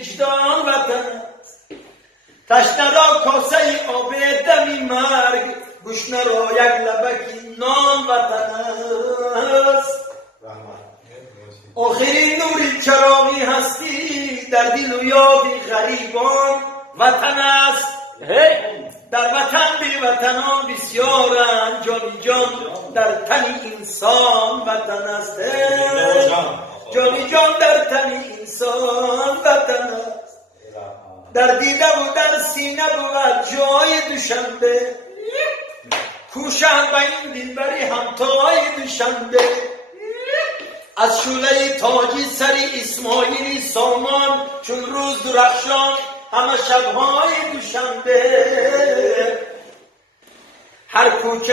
وجدان وطن تشنه را کاسه آب دمی مرگ گشنه را یک لبکی نان وطن است آخرین نوری چراغی هستی در دل و یاد غریبان وطن است در وطن بی وطنان بسیارند جانی جان در تن انسان وطن است جانی جان در تن انسان وطن است در دیده و در سینه بود جای دوشنبه کوشند به این دلبری همتای دوشنبه از شوله تاجی سری اسماعیلی سامان چون روز درخشان همه شبهای دوشنبه هر کوچه